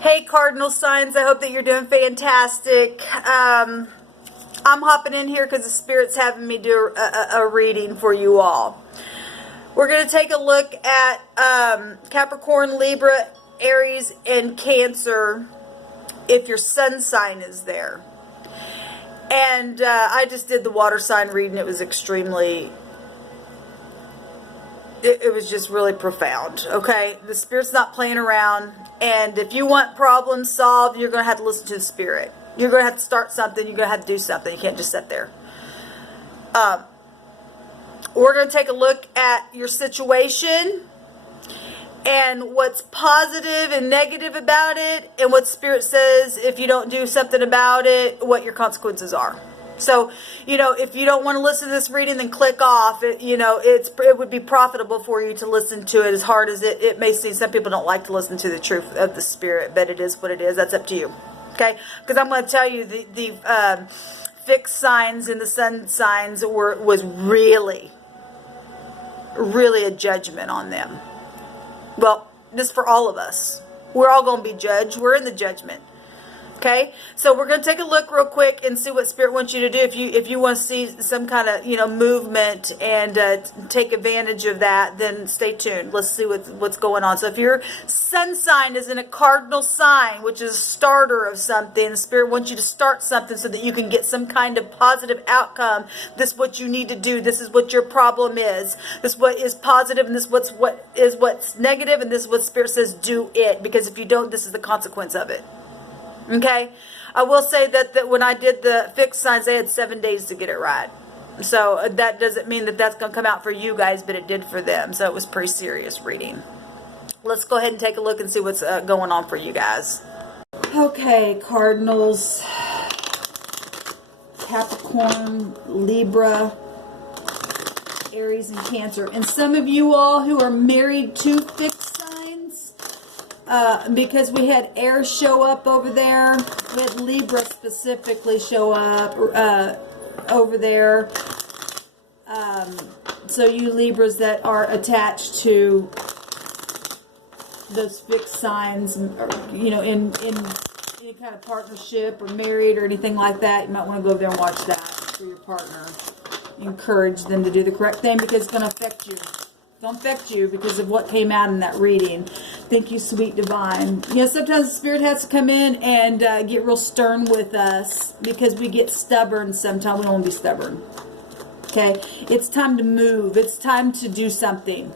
Hey Cardinal Signs, I hope that you're doing fantastic. I'm hopping in here because the Spirit's having me do a reading for you all. We're going to take a look at Capricorn, Libra, Aries, and Cancer if your sun sign is there. And I just did the water sign reading. It was extremely... It was just really profound, okay? The Spirit's not playing around. And if you want problems solved, you're going to have to listen to the Spirit. You're going to have to start something. You're going to have to do something. You can't just sit there. We're going to take a look at your situation and what's positive and negative about it, and what Spirit says if you don't do something about it, what your consequences are. So, if you don't want to listen to this reading, then click off. It would be profitable for you to listen to it, as hard as it may seem. Some people don't like to listen to the truth of the Spirit, but it is what it is. That's up to you. Okay? Because I'm going to tell you the fixed signs and the sun signs was really, really a judgment on them. Well, this for all of us. We're all going to be judged. We're in the judgment. Okay, so we're going to take a look real quick and see what Spirit wants you to do. If you want to see some kind of movement and take advantage of that, then stay tuned. Let's see what's going on. So if your sun sign is in a cardinal sign, which is a starter of something, the Spirit wants you to start something so that you can get some kind of positive outcome. This is what you need to do. This is what your problem is. This is what is positive, and this is what's negative, and this is what Spirit says do it. Because if you don't, this is the consequence of it. Okay, I will say that when I did the fixed signs, they had 7 days to get it right. So that doesn't mean that that's going to come out for you guys, but it did for them. So it was pretty serious reading. Let's go ahead and take a look and see what's going on for you guys. Okay, Cardinals, Capricorn, Libra, Aries, and Cancer. And some of you all who are married to fixed signs, because we had air show up over there. We had Libra specifically show up over there. So you Libras that are attached to those fixed signs, in any kind of partnership or married or anything like that, you might want to go over there and watch that for your partner. Encourage them to do the correct thing, because it's going to affect you. Don't affect you because of what came out in that reading. Thank you, sweet divine. Sometimes the Spirit has to come in and get real stern with us because we get stubborn sometimes. We don't want to be stubborn. Okay? It's time to move. It's time to do something.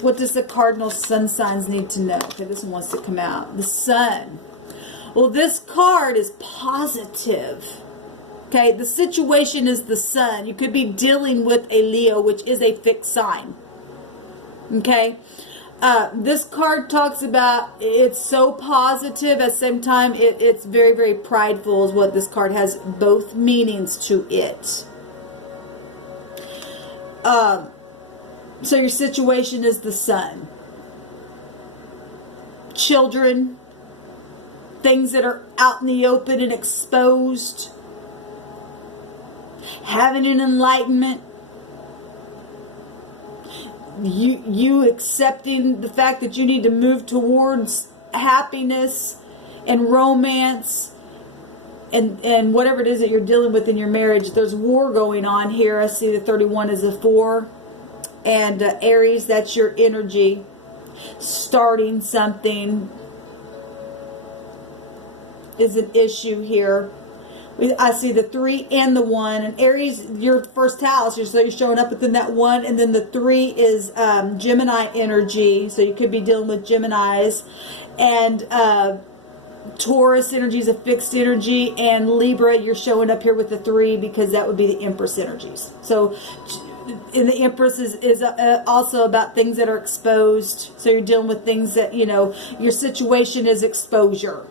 What does the cardinal sun signs need to know? Okay, this one wants to come out. The sun. Well, this card is positive. Okay, the situation is the sun. You could be dealing with a Leo, which is a fixed sign. Okay, this card talks about it's so positive. At the same time, it's very, very prideful is what this card has, both meanings to it. So your situation is the sun. Children, things that are out in the open and exposed. Having an enlightenment, you accepting the fact that you need to move towards happiness and romance and whatever it is that you're dealing with in your marriage. There's war going on here. I see the 31 is a 4. And Aries, that's your energy. Starting something is an issue here. I see the 3 and the 1, and Aries, your first house, so you're showing up within that 1, and then the 3 is Gemini energy, so you could be dealing with Geminis, and Taurus energy is a fixed energy, and Libra, you're showing up here with the 3 because that would be the Empress energies. So, and the Empress is also about things that are exposed, so you're dealing with things that, your situation is exposure.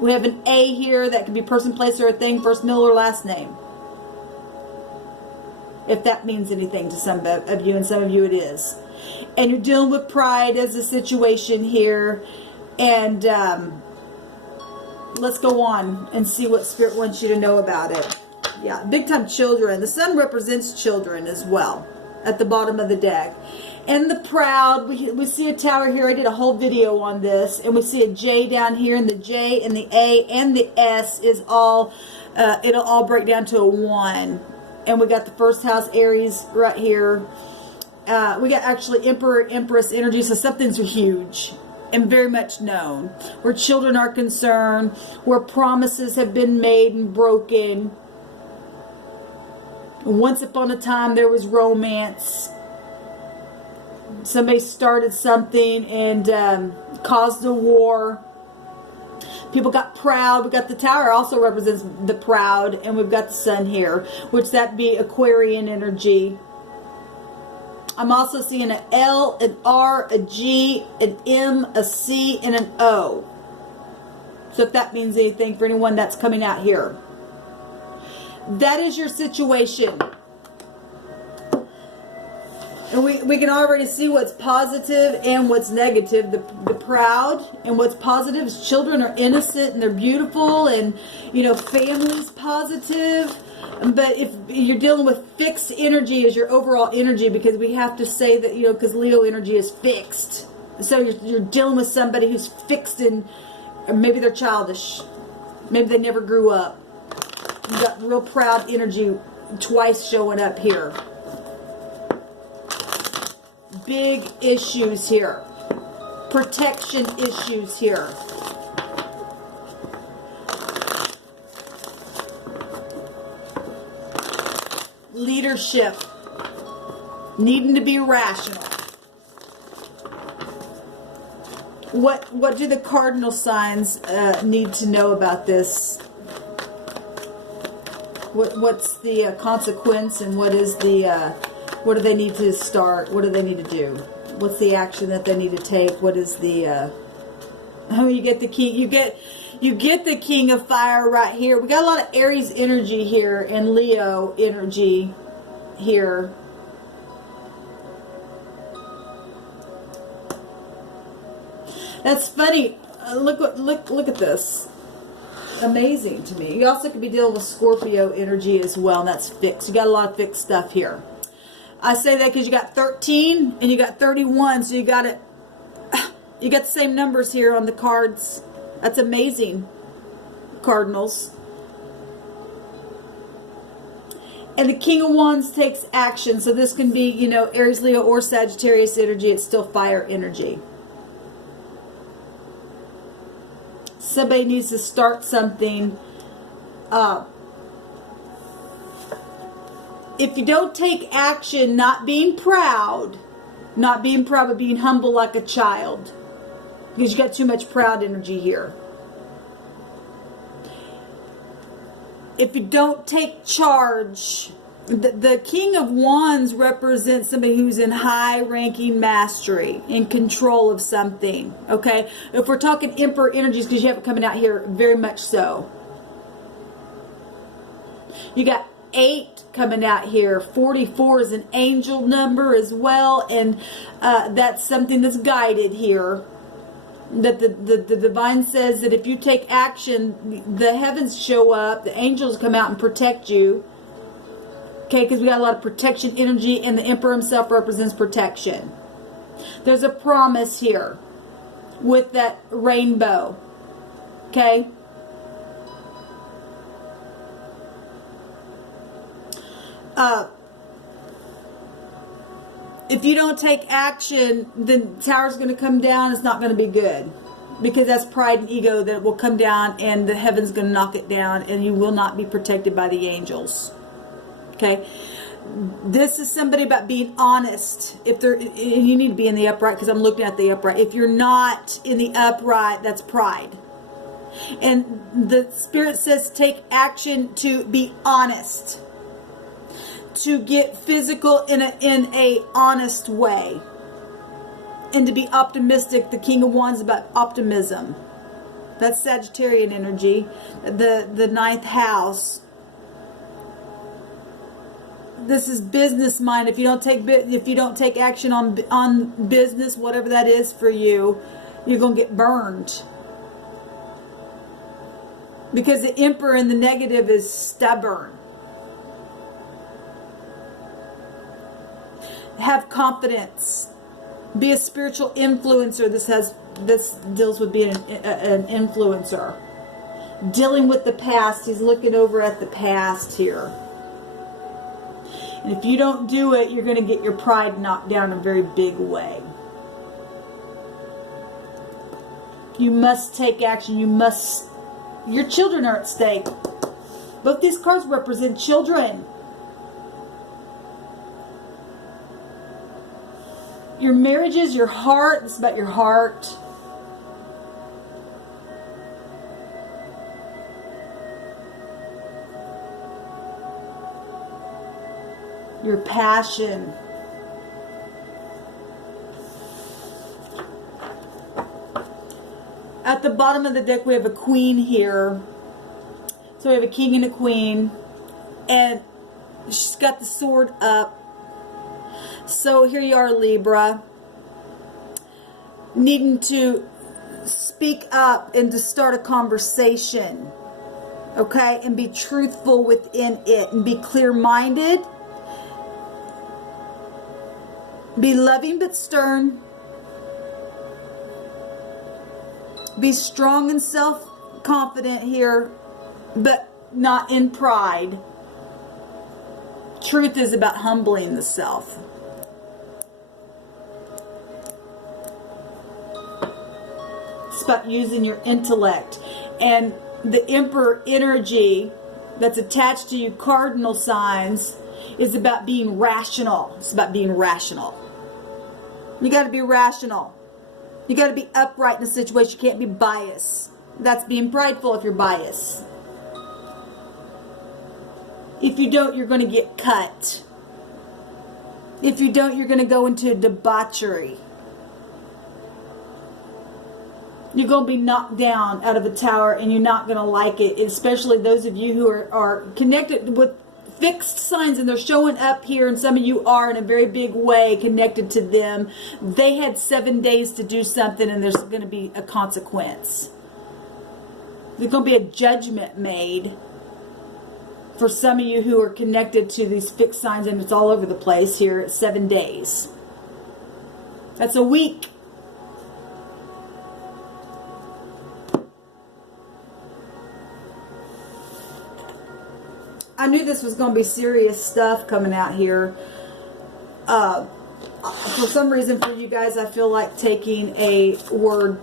We have an A here. That could be person, place, or a thing. First, middle, or last name. If that means anything to some of you, and some of you it is. And you're dealing with pride as a situation here. And let's go on and see what Spirit wants you to know about it. Yeah, big time children. The sun represents children as well at the bottom of the deck. And the proud, we see a tower here. I did a whole video on this. And we see a J down here. And the J and the A and the S is all, it'll all break down to a 1. And we got the first house Aries right here. We got actually Emperor, Empress energy. So something's huge and very much known. Where children are concerned. Where promises have been made and broken. Once upon a time there was romance. Somebody started something and caused a war. People got proud. We got the tower also represents the proud. And we've got the sun here, which that'd be Aquarian energy. I'm also seeing an L, an R, a G, an M, a C, and an O. So if that means anything for anyone that's coming out here. That is your situation. And we can already see what's positive and what's negative. The proud, and what's positive is children are innocent and they're beautiful, and you know, family's positive. But if you're dealing with fixed energy as your overall energy, because we have to say that, you know, because Leo energy is fixed. So you're dealing with somebody who's fixed in, or maybe they're childish. Maybe they never grew up. You got real proud energy twice showing up here. Big issues here. Protection issues here. Leadership. Needing to be rational. What do the cardinal signs need to know about this? What's the consequence, and what is the what do they need to start? What do they need to do? What's the action that they need to take? What is the oh, you get the king, you get the king of fire right here. We got a lot of Aries energy here and Leo energy here. That's funny. Look at this. Amazing to me. You also could be dealing with Scorpio energy as well, and that's fixed. You got a lot of fixed stuff here. I say that because you got 13 and you got 31, so you got it. You got the same numbers here on the cards. That's amazing, Cardinals. And the King of Wands takes action, so this can be, you know, Aries, Leo, or Sagittarius energy. It's still fire energy. Somebody needs to start something. If you don't take action, not being proud, but being humble like a child, because you got too much proud energy here. If you don't take charge, the King of Wands represents somebody who's in high-ranking mastery, in control of something, okay? If we're talking Emperor energies, because you have it coming out here, very much so. You got 8 coming out here. 44 is an angel number as well, and that's something that's guided here. That the divine says that if you take action, the heavens show up, the angels come out and protect you. Okay, because we got a lot of protection energy, and the Emperor himself represents protection. There's a promise here with that rainbow. Okay. If you don't take action, then the tower's going to come down. It's not going to be good, because that's pride and ego that will come down, and the heaven's going to knock it down, and you will not be protected by the angels. Okay, this is somebody about being honest. If you need to be in the upright, because I'm looking at the upright. If you're not in the upright, that's pride. And the Spirit says take action to be honest, to get physical in a honest way, and to be optimistic. The King of Wands is about optimism. That's Sagittarian energy. The 9th house. This is business mind. If you don't take action on business, whatever that is for you, you're gonna get burned. Because the Emperor in the negative is stubborn. Have confidence. Be a spiritual influencer. This deals with being an influencer. Dealing with the past. He's looking over at the past here. And if you don't do it, you're going to get your pride knocked down in a very big way. You must take action. Your children are at stake. Both these cards represent children. Your marriage is your heart. It's about your heart. Your passion. At the bottom of the deck, we have a queen here. So we have a king and a queen. And she's got the sword up. So here you are, Libra. Needing to speak up and to start a conversation. Okay? And be truthful within it. And be clear-minded. Be loving but stern. Be strong and self-confident here, but not in pride. Truth is about humbling the self. It's about using your intellect. And the Emperor energy that's attached to you, Cardinal Signs, is about being rational. It's about being rational. You got to be rational. You got to be upright in a situation. You can't be biased. That's being prideful if you're biased. If you don't, you're going to get cut. If you don't, you're going to go into debauchery. You're going to be knocked down out of a tower and you're not going to like it. Especially those of you who are connected with fixed signs, and they're showing up here, and some of you are in a very big way connected to them. They had 7 days to do something, and there's going to be a consequence. There's going to be a judgment made for some of you who are connected to these fixed signs, and it's all over the place here. It's 7 days. That's a week. I knew this was going to be serious stuff coming out here. For some reason, for you guys, I feel like taking a word.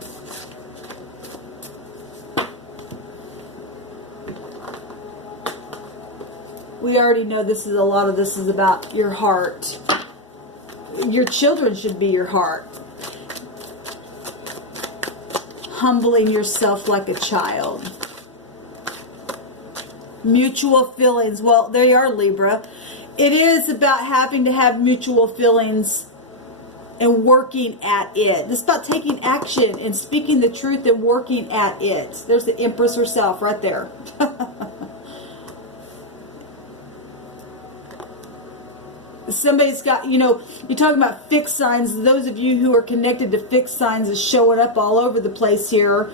We already know a lot of this is about your heart. Your children should be your heart. Humbling yourself like a child. Mutual feelings. Well, there you are, Libra. It is about having to have mutual feelings and working at it. It's about taking action and speaking the truth and working at it. There's the Empress herself right there. Somebody's got, you're talking about fixed signs. Those of you who are connected to fixed signs is showing up all over the place here.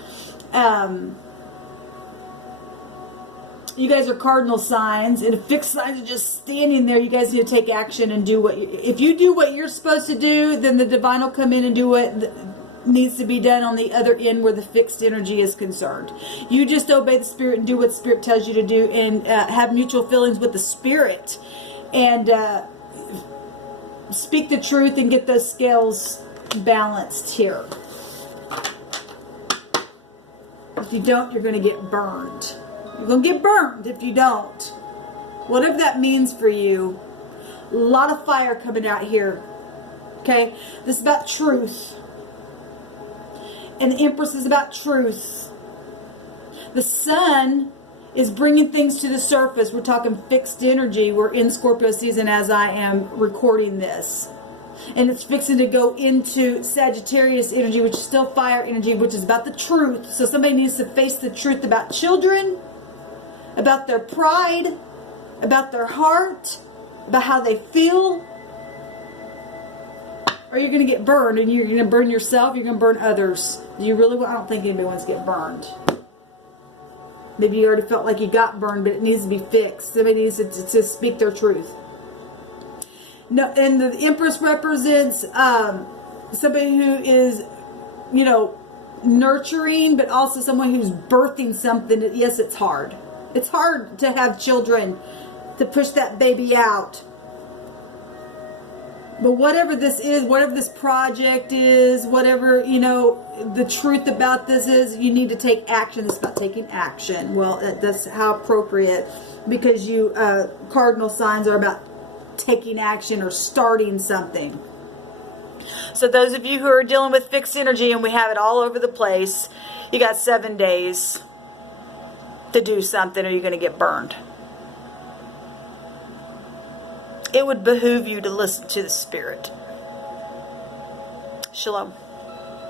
You guys are cardinal signs, and fixed signs are just standing there. You guys need to take action and do if you do what you're supposed to do, then the divine will come in and do what needs to be done on the other end where the fixed energy is concerned. You just obey the Spirit and do what the Spirit tells you to do, and have mutual feelings with the Spirit, and speak the truth and get those scales balanced here. If you don't, you're going to get burned. You're going to get burned if you don't. Whatever that means for you. A lot of fire coming out here. Okay? This is about truth. And the Empress is about truth. The Sun is bringing things to the surface. We're talking fixed energy. We're in Scorpio season as I am recording this. And it's fixing to go into Sagittarius energy, which is still fire energy, which is about the truth. So somebody needs to face the truth about children, about their pride, about their heart, about how they feel. Or you're going to get burned, and you're going to burn yourself, you're going to burn others. Do you really want? I don't think anybody wants to get burned. Maybe you already felt like you got burned, but it needs to be fixed. Somebody needs to speak their truth. No, and the Empress represents somebody who is, you know, nurturing, but also someone who's birthing something. Yes, it's hard. It's hard to have children, to push that baby out. But whatever this is, whatever this project is, whatever, you know, the truth about this is, you need to take action. It's about taking action. Well, that's how appropriate, because you, cardinal signs are about taking action or starting something. So those of you who are dealing with fixed energy, and we have it all over the place, you got 7 days to do something or you're going to get burned. It would behoove you to listen to the Spirit. Shalom.